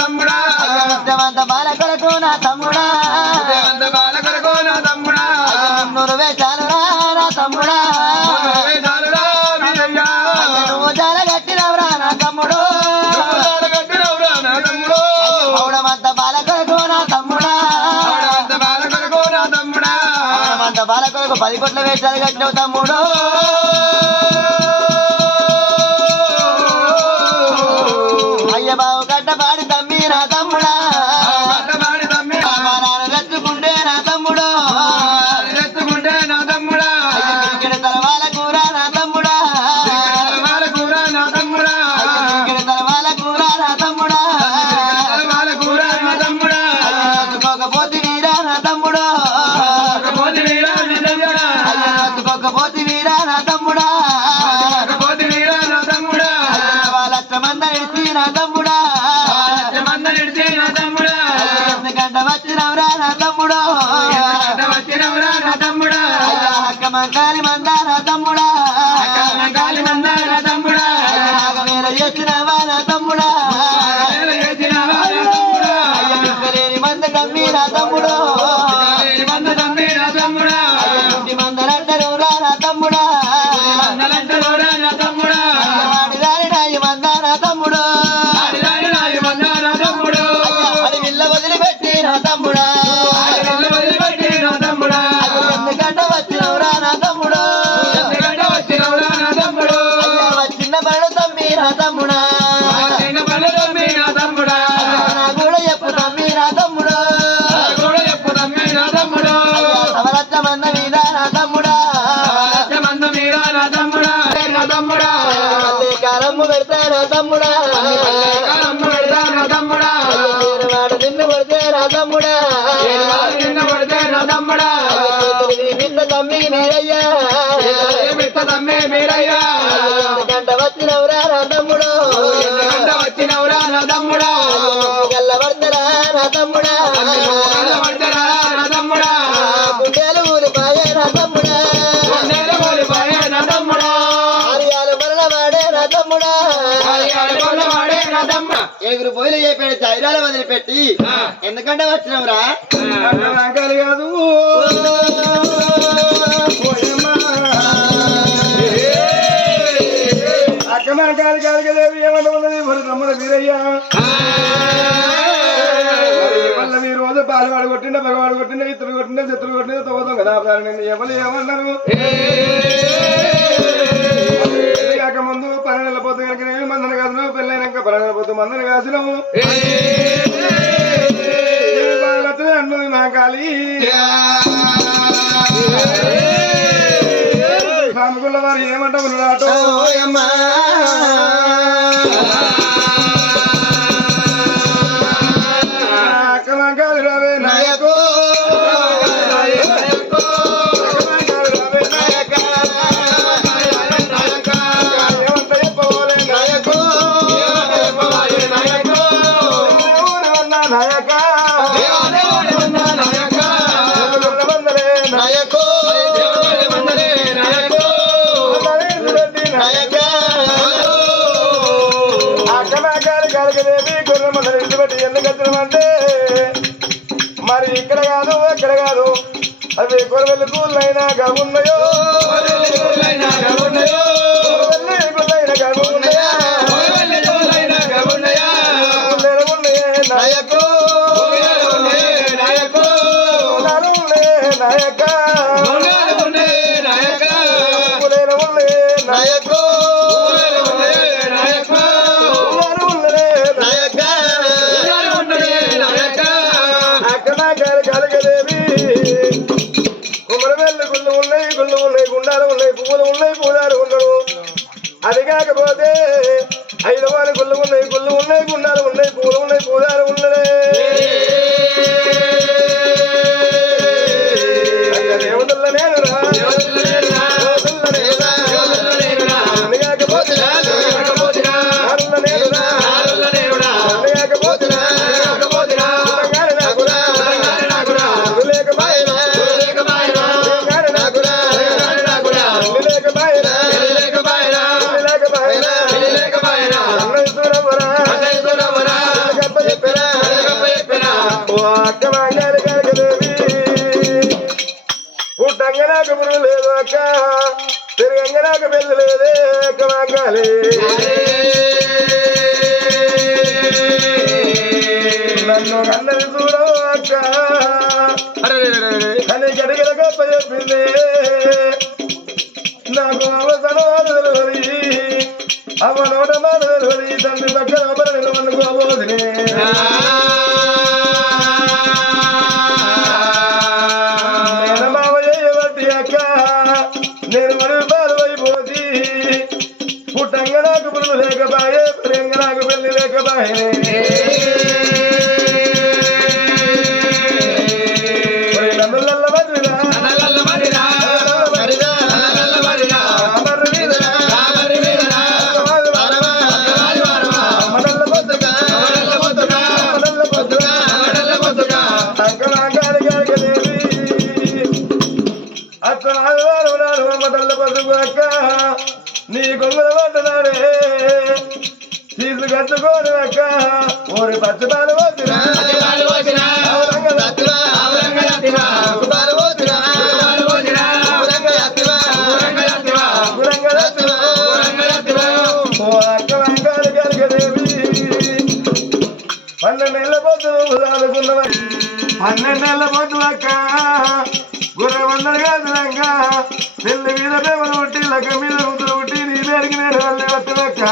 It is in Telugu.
తమ్ముడా ముత్యమంత బాలకొరకు నా తమ్ముడా నూరు వేషాలు నా తమ్ముడా నువ్వు జాల కట్టినవరా నా తమ్ముడు పౌడమంత బాలకొరకు నా తమ్ముడా పౌడమంత బాలకొరకు 10 కోట్ల వేషాలు కట్టినవు తమ్ముడు అయ్య బావు గడ్డపాడి తమ్మి నా తమ్ముడా రెచ్చుకుంటే నా తమ్ముడు ఇక్కడ తలవాల కూర నా తమ్ముడా తలవాల కూర నా తమ్ముడా పోతి వీరా నా తమ్ముడు పోతి వీరా నా తమ్ముడా వాళ్ళ ఇడిచి నా తమ్ముడా ఎందుకంట వచ్చినవరా నా తమ్ముడు అక్క మంగాలి మందా నా తమ్ముడా వేర చేసినవా నా తమ్ముడా మంద కమ్మి నా తమ్ముడు మందలంటారు నా తమ్ముడా మందా నా తమ్ముడు అది విల్ల వదిలిపెట్టి నా తమ్ముడా ఎందుకంటే వచ్చినవురా నా తమ్ముడు వచ్చిన బళ్ళు తమ్మి నా తమ్ముడా నా కూడా చెప్పు తమ్మి నా తమ్ముడు సమరత్న మంద మీద నా తమ్ముడా కాలమ్ము పెడతా నా తమ్ముడా వాడు నిన్ను కొడితే నా తమ్ముడా నిన్న తమ్మి మీరయ్యా గంట వచ్చినవురా నా తమ్ముడు గల్లబడతారా నా తమ్ముడా గుండెలు ఊరిపాయే నా తమ్ముడా ఆర్యాలు మరలవాడే నా తమ్ముడా ఏగురు పోయిలు చెప్పాడు చైరాల వదిలిపెట్టి ఎందుకంటే వచ్చినవురా కాదు అక్కమ కాలిదేవి ఏమంటే ఉన్నది మరి తమ్ముడు వీరయ్యా వల్ల మీ రోజు పాలవాడు కొట్టిండ మగవాడు కొట్టిండ ఇతరు కొట్టిండ శత్రులు కొట్టిండ తోదాం కదా ఎవరు ఏమన్నారు కాక ముందు 12 నెలల పొద్దు కనుక నేను మందన కాసినావు పెళ్ళైనాక 12 నెలల పొద్దు మందన కాసినావు అన్నది నా కాలి సానుకుల వారు ఏమంటావు రాటో అక్కలంకాలి రావే నాయకో ఏమంట చెప్పవాలి నాయకో నాయక ఎందుకంటే మరి ఇక్కడ కాదు ఎక్కడ కాదు అవి కొరవెల్లి పూలైనా ఉన్నాయో నాయకో నాయకో కుమరవెల్లి గుళ్ళు ఉన్నాయి గుండాలు ఉన్నాయి పువ్వులు ఉన్నాయి పూజారు ఉండడు అది కాకపోతే 5 వారి గుళ్ళు ఉన్నాయి గుండాలు ఉన్నాయి పూలు ఉన్నాయి పూజారు ఉండలే దేవతల నేను అక్క మాంగాలి కనకదేవి పుట్టంగా నాకు పురుగు లేదు అక్క తిరగంగా నాకు పెళ్లి లేదే అక్క మాంగాలి నన్ను కన్నది చూడవు అక్క అని గడిగల గొప్ప చెప్పింది నాకు అవసరవాలు తెలియదు అమ్మ నోట మాట తెలియదు తండ్రి పక్కన అమ్మని నిలవనుకోబోదినే నేను మావయ్యబట్టి అక్క నేను మడి బాలు అయిపోతి పుట్టంగా నాకు పురుగు లేకపాయే ప్రియంగా నాకు పెళ్లి లేకపాయే నీ కొంగుల పడ్డనాడే తీసుకట్టుకోను అక్క ఊరి పచ్చబాలు వచ్చినా అక్క వంకాలు కలిగదేవి 12 నెలల పొద్దు దాదుకున్నవ 12 నెలల పొద్దు అక్క గుర్ర వందలు కాదులక్క పెళ్లి మీద పేమలు పుట్టి లగ్గ మీద ముద్దులు పుట్టి నీ పేరుకి నేను వెళ్ళి వస్తున్నక్క